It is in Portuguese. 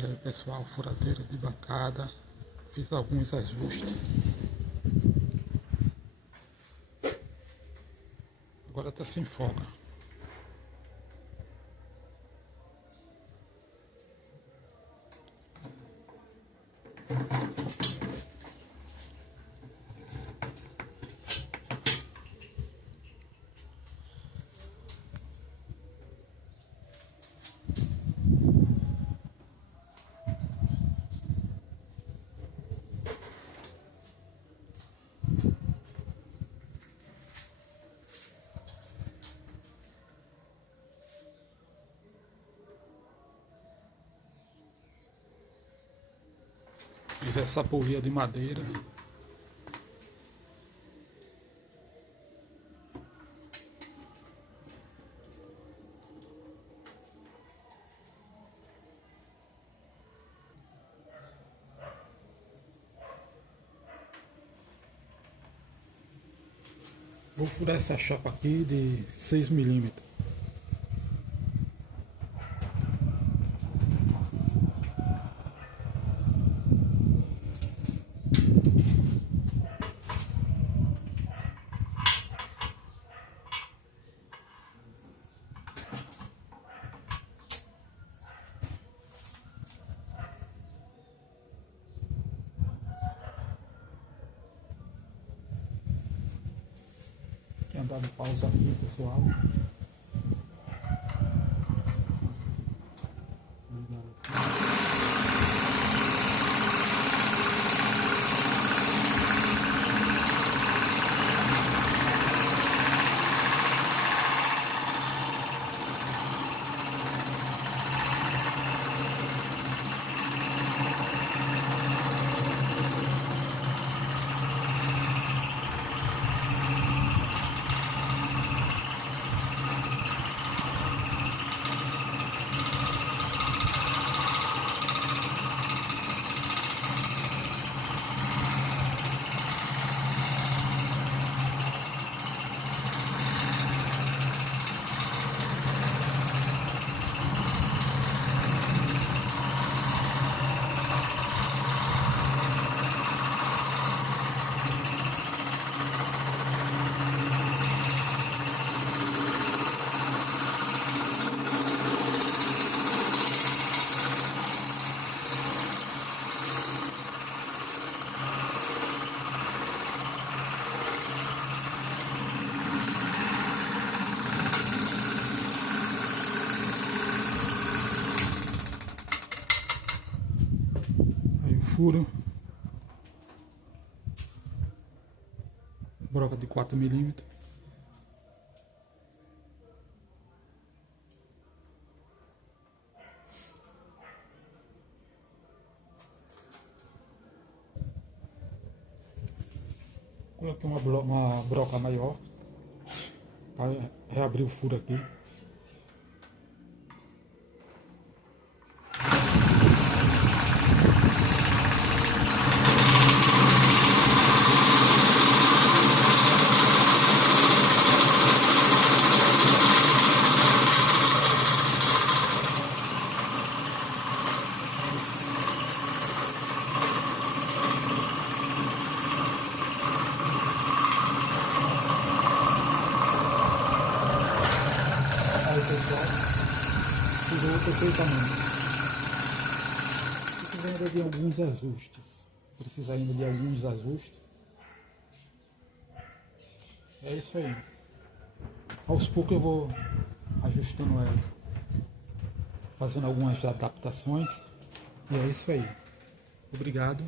Olha aí, pessoal, furadeira de bancada. Fiz alguns ajustes. Agora tá sem folga. Fiz essa polvilha de madeira. Vou furar essa chapa aqui de 6 milímetros. Tinha dado pausa aqui, pessoal. Furo, broca de 4 milímetros. Coloquei uma broca maior para reabrir o furo aqui. Pessoal, tirou perfeitamente. Precisa ainda de alguns ajustes. Precisa ainda de alguns ajustes. É isso aí. Aos poucos eu vou ajustando ela, fazendo algumas adaptações. E é isso aí. Obrigado.